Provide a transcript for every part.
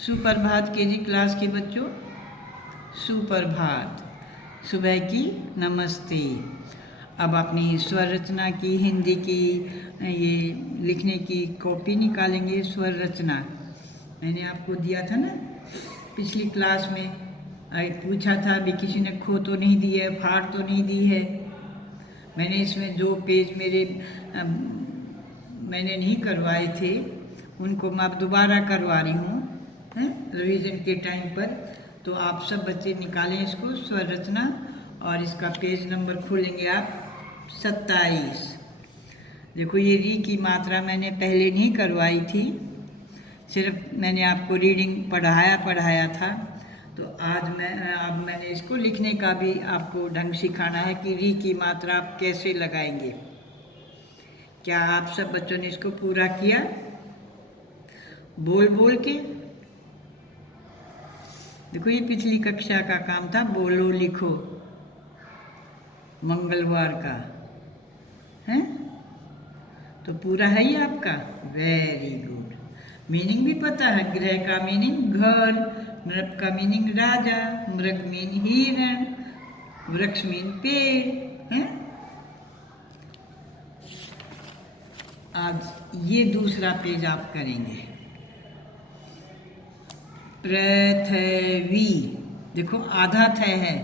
सुप्रभात KG class के बच्चों, सुप्रभात। सुबह की नमस्ते। अब अपनी स्वर रचना की, हिंदी की ये लिखने की कॉपी निकालेंगे। स्वर रचना मैंने आपको दिया था ना पिछली क्लास में। पूछा था भी किसी ने खो तो नहीं दी है, फाड़ तो नहीं दी है। मैंने इसमें 2 पेज मैंने नहीं करवाए थे, उनको मैं अब दोबारा करवा रही हूँ रिवीजन के टाइम पर। तो आप सब बच्चे निकालें इसको, स्वर रचना, और इसका पेज नंबर खोलेंगे आप 27। देखो ये री की मात्रा मैंने पहले नहीं करवाई थी, सिर्फ मैंने आपको रीडिंग पढ़ाया था। तो अब मैंने इसको लिखने का भी आपको ढंग सिखाना है कि री की मात्रा आप कैसे लगाएंगे। क्या आप सब बच्चों ने इसको पूरा किया बोल बोल के? देखो ये पिछली कक्षा का काम था, बोलो लिखो, मंगलवार का है। तो पूरा है ही आपका, वेरी गुड। मीनिंग भी पता है, ग्रह का मीनिंग घर, नृप का मीनिंग राजा, मृग मीन हिरण, वृक्ष मीन पेड़ है। आज ये दूसरा पेज आप करेंगे। पृथ्वी, देखो आधा थ है,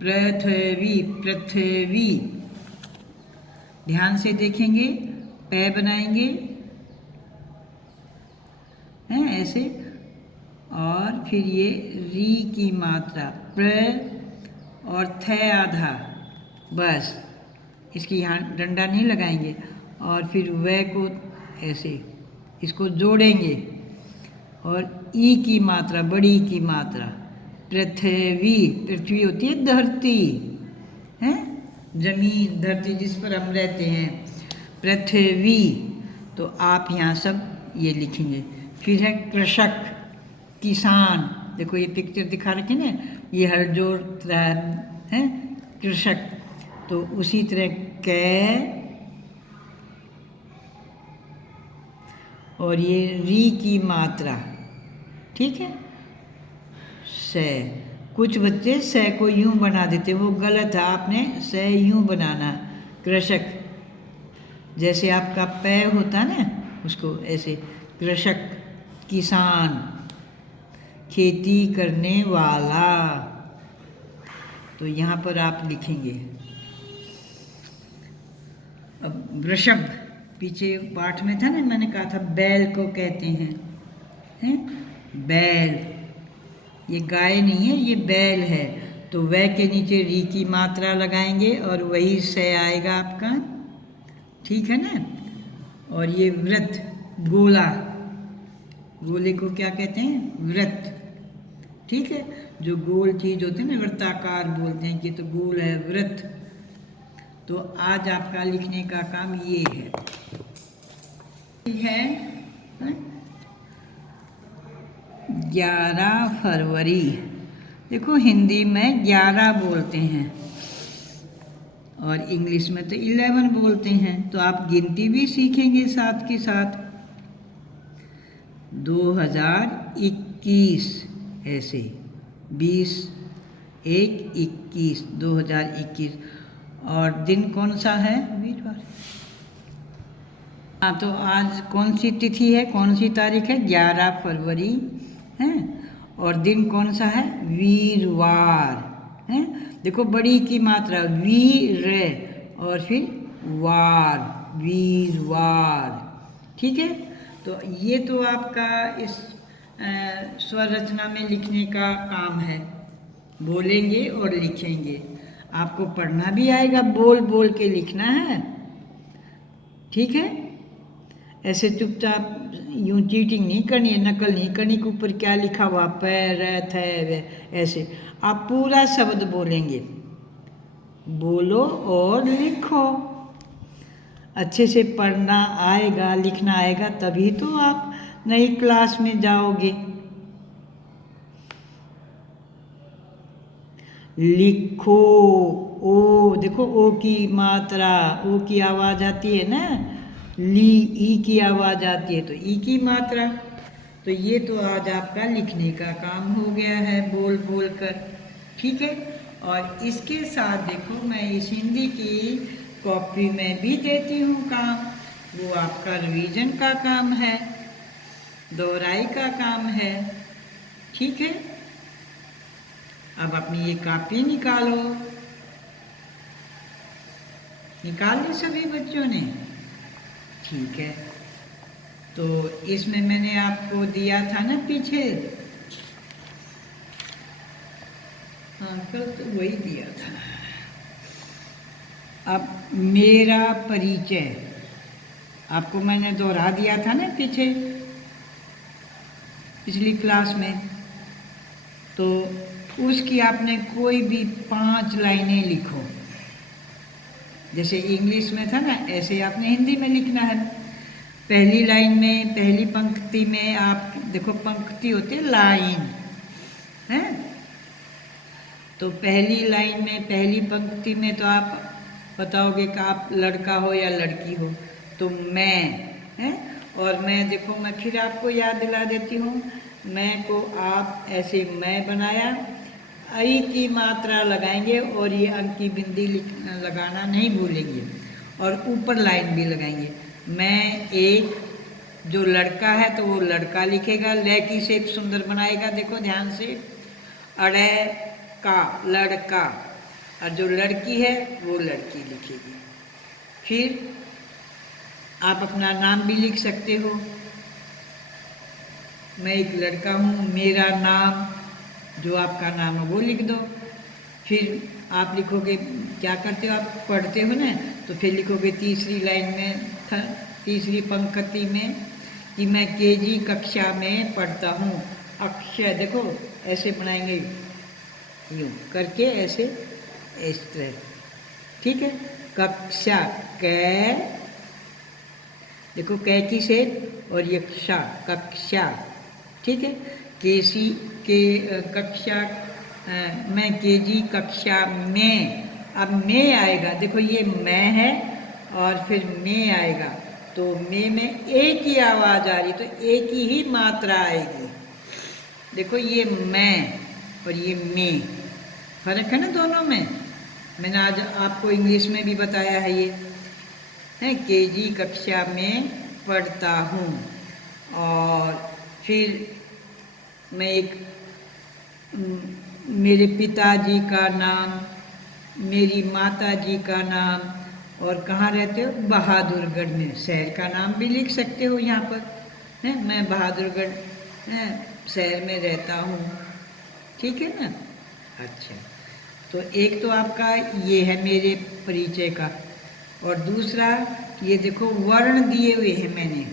पृथ्वी, पृथ्वी। ध्यान से देखेंगे, पै बनाएंगे हैं ऐसे, और फिर ये री की मात्रा प्र और थ आधा, बस इसकी यहाँ डंडा नहीं लगाएंगे। और फिर वह को ऐसे इसको जोड़ेंगे, और ई की मात्रा, बड़ी की मात्रा, पृथ्वी। पृथ्वी होती है धरती है, जमीन, धरती जिस पर हम रहते हैं, पृथ्वी। तो आप यहाँ सब ये लिखेंगे। फिर है कृषक, किसान। देखो ये पिक्चर दिखा रखे ना, ये हल जोड़ता है कृषक। तो उसी तरह कै, और ये री की मात्रा, ठीक है, से। कुछ बच्चे से को यूं बना देते, वो गलत है, आपने से यूं बनाना। कृषक, जैसे आपका पै होता ना, उसको ऐसे कृषक, किसान, खेती करने वाला। तो यहाँ पर आप लिखेंगे। अब वृषभ, पीछे पाठ में था ना, मैंने कहा था बैल को कहते हैं बैल। ये गाय नहीं है, ये बैल है। तो वह के नीचे री की मात्रा लगाएंगे और वही से आएगा आपका, ठीक है ना। और ये व्रत, गोला, गोले को क्या कहते हैं? व्रत, ठीक है। जो गोल चीज होती है ना, वृत्ताकार बोलते हैं कि तो गोल है, व्रत। तो आज आपका लिखने का काम ये है 11 फरवरी। देखो हिंदी में 11 बोलते हैं और इंग्लिश में तो 11 बोलते हैं। तो आप गिनती भी सीखेंगे साथ के साथ। 2021 ऐसे 20 1 21 2021। और दिन कौन सा है? वीरवार। हाँ, तो आज कौन सी तिथि है, कौन सी तारीख है? 11 फरवरी है। और दिन कौन सा है? वीरवार है। देखो बड़ी की मात्रा वीर, और फिर वार, वीरवार, ठीक है। तो ये तो आपका इस स्वर रचना में लिखने का काम है। बोलेंगे और लिखेंगे। आपको पढ़ना भी आएगा, बोल बोल के लिखना है, ठीक है। ऐसे चुपचाप यूं चीटिंग नहीं करनी है, नकल नहीं करनी कि ऊपर क्या लिखा हुआ पैर थे, ऐसे आप पूरा शब्द बोलेंगे। बोलो और लिखो। अच्छे से पढ़ना आएगा, लिखना आएगा, तभी तो आप नई क्लास में जाओगे। लिखो, ओ, देखो ओ की मात्रा, ओ की आवाज आती है ना, ली, ई की आवाज आती है, तो ई की मात्रा। तो ये तो आज आपका लिखने का काम हो गया है बोल बोल कर, ठीक है। और इसके साथ देखो मैं इस हिंदी की कॉपी में भी देती हूँ काम, वो आपका रिवीजन का काम है, दोहराई का काम है, ठीक है। अब अपनी ये कॉपी निकालो, निकाल ली सभी बच्चों ने, ठीक है। तो इसमें मैंने आपको दिया था ना पीछे, हाँ कल तो वही दिया था। अब मेरा परिचय आपको मैंने दोहरा दिया था ना पीछे पिछली क्लास में, तो उसकी आपने कोई भी 5 लाइनें लिखो। जैसे इंग्लिश में था ना, ऐसे आपने हिंदी में लिखना है। पहली लाइन में, पहली पंक्ति में आप देखो, पंक्ति होती है लाइन, है। तो पहली लाइन में, पहली पंक्ति में तो आप बताओगे कि आप लड़का हो या लड़की हो, तो मैं, है। और मैं देखो, मैं फिर आपको याद दिला देती हूँ, मैं को आप ऐसे मैं बनाया, आई की मात्रा लगाएंगे और ये अंक की बिंदी लगाना नहीं भूलेंगे, और ऊपर लाइन भी लगाएंगे। मैं एक, जो लड़का है तो वो लड़का लिखेगा, ल की शेप सुंदर बनाएगा, देखो ध्यान से, अड़े का लड़का, और जो लड़की है वो लड़की लिखेगी। फिर आप अपना नाम भी लिख सकते हो, मैं एक लड़का हूँ, मेरा नाम, जो आपका नाम है वो लिख दो। फिर आप लिखोगे, क्या करते हो आप, पढ़ते हो ना, तो फिर लिखोगे तीसरी लाइन में, तीसरी पंक्ति में कि मैं केजी कक्षा में पढ़ता हूँ। अक्षय देखो ऐसे बनाएंगे, यूँ करके, ऐसे इस तरह, ठीक है। कक्षा, कै देखो, कै की शेप, और ये क्षा, कक्षा, ठीक है। केसी के कक्षा, मैं केजी कक्षा में, अब मैं आएगा, देखो ये मैं है और फिर मैं आएगा, तो में एक ही आवाज़ आ रही, तो एक ही मात्रा आएगी। देखो ये मैं और ये मैं, फर्क है ना दोनों में। मैंने आज आपको इंग्लिश में भी बताया है, ये है केजी कक्षा में पढ़ता हूँ। और फिर मैं एक, मेरे पिताजी का नाम, मेरी माताजी का नाम, और कहाँ रहते हो, बहादुरगढ़ में, शहर का नाम भी लिख सकते हो यहाँ पर, है। मैं बहादुरगढ़ शहर में रहता हूँ, ठीक है ना। अच्छा, तो एक तो आपका ये है मेरे परिचय का, और दूसरा ये देखो वर्ण दिए हुए हैं मैंने।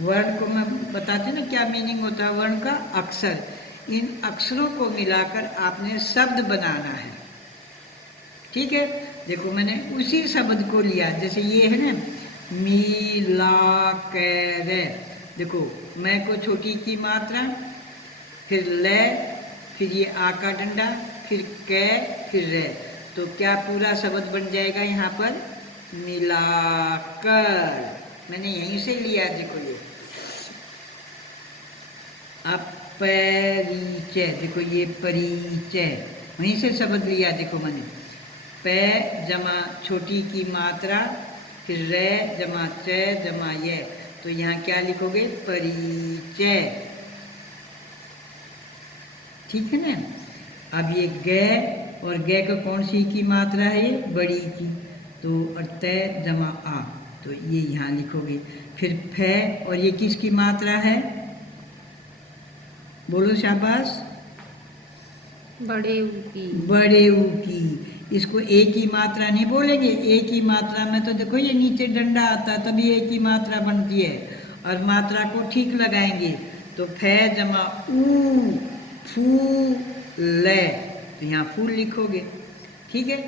वर्ण को मैं बताती ना क्या मीनिंग होता है वर्ण का, अक्षर। इन अक्षरों को मिलाकर आपने शब्द बनाना है, ठीक है। देखो मैंने उसी शब्द को लिया, जैसे ये है ना, मीला कर, देखो मैं को छोटी की मात्रा, फिर ल, फिर ये आ का डंडा, फिर कै, फिर रे, तो क्या पूरा शब्द बन जाएगा यहाँ पर, मिलाकर। मैंने यहीं से लिया, देखो ये अब परिचय, देखो ये परिचय, वहीं से शब्द लिया, देखो मैंने, पै जमा छोटी की मात्रा, फिर रे जमा च जमा ये, तो यहाँ क्या लिखोगे, परिचय, ठीक है ना। अब ये गे, और गे का कौन सी की मात्रा है, ये बड़ी की, तो और तय जमा आ, तो ये यहाँ लिखोगे। फिर फै, और ये किसकी मात्रा है, बोलो शाबाश, बड़े ऊ की, बड़े ऊ की। इसको एक ही मात्रा नहीं बोलेंगे, एक ही मात्रा में तो देखो ये नीचे डंडा आता है, तभी एक ही मात्रा बनती है, और मात्रा को ठीक लगाएंगे, तो फै जमा ऊ, फू ले, तो यहाँ फूल लिखोगे, ठीक है।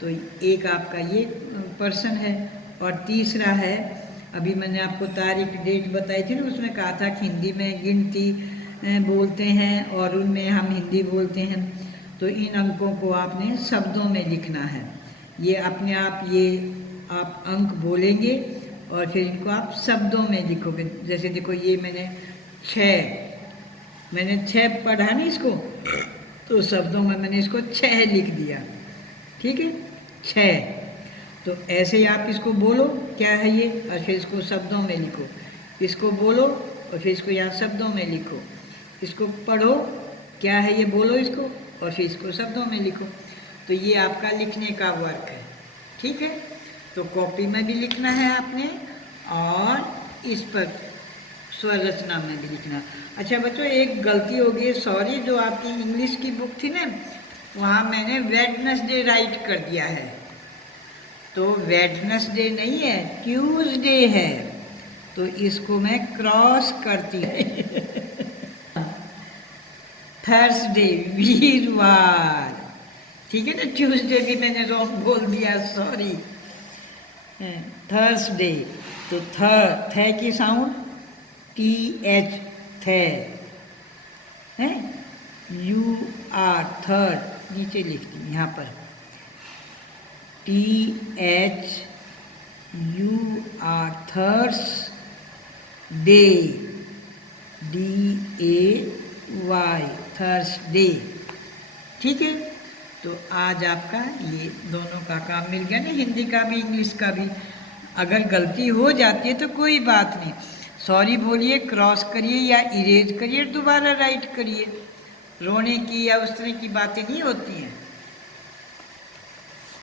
तो एक आपका ये पर्सन है। और तीसरा है, अभी मैंने आपको तारीख डेट बताई थी ना, उसमें कहा था कि हिंदी में गिनती बोलते हैं और उनमें हम हिंदी बोलते हैं, तो इन अंकों को आपने शब्दों में लिखना है। ये अपने आप, ये आप अंक बोलेंगे और फिर इनको आप शब्दों में लिखोगे। जैसे देखो ये मैंने 6, मैंने 6 पढ़ा नहीं इसको, तो शब्दों में मैंने इसको 6 लिख दिया। ठीक है, 6। तो ऐसे ही आप इसको बोलो क्या है ये, और फिर इसको शब्दों में लिखो। इसको बोलो और फिर इसको यहाँ शब्दों में लिखो। इसको पढ़ो क्या है ये, बोलो इसको और फिर इसको शब्दों में लिखो। तो ये आपका लिखने का वर्क है। ठीक है, तो कॉपी में भी लिखना है आपने और इस पर स्वर रचना में भी लिखना। अच्छा बच्चों, एक गलती हो गई, सॉरी, जो आपकी इंग्लिश की बुक थी ना, वहाँ मैंने वेडनेसडे राइट कर दिया है। तो वेडनेसडे नहीं है, ट्यूसडे है। तो इसको मैं क्रॉस करती थर्सडे, वीरवार। ठीक है ना, ट्यूसडे भी मैंने रॉन्ग बोल दिया, सॉरी। थर्सडे, तो थ की साउंड TH, थे है। UR, थर्ड, नीचे लिखती हूँ यहाँ पर, THUR, थर्स डे, DAY, थर्सडे। ठीक है, तो आज आपका ये दोनों का काम मिल गया ना, हिंदी का भी इंग्लिश का भी। अगर गलती हो जाती है तो कोई बात नहीं, सॉरी बोलिए, क्रॉस करिए या इरेज करिए, दोबारा राइट करिए। रोने की या उस तरह की बातें नहीं होती हैं।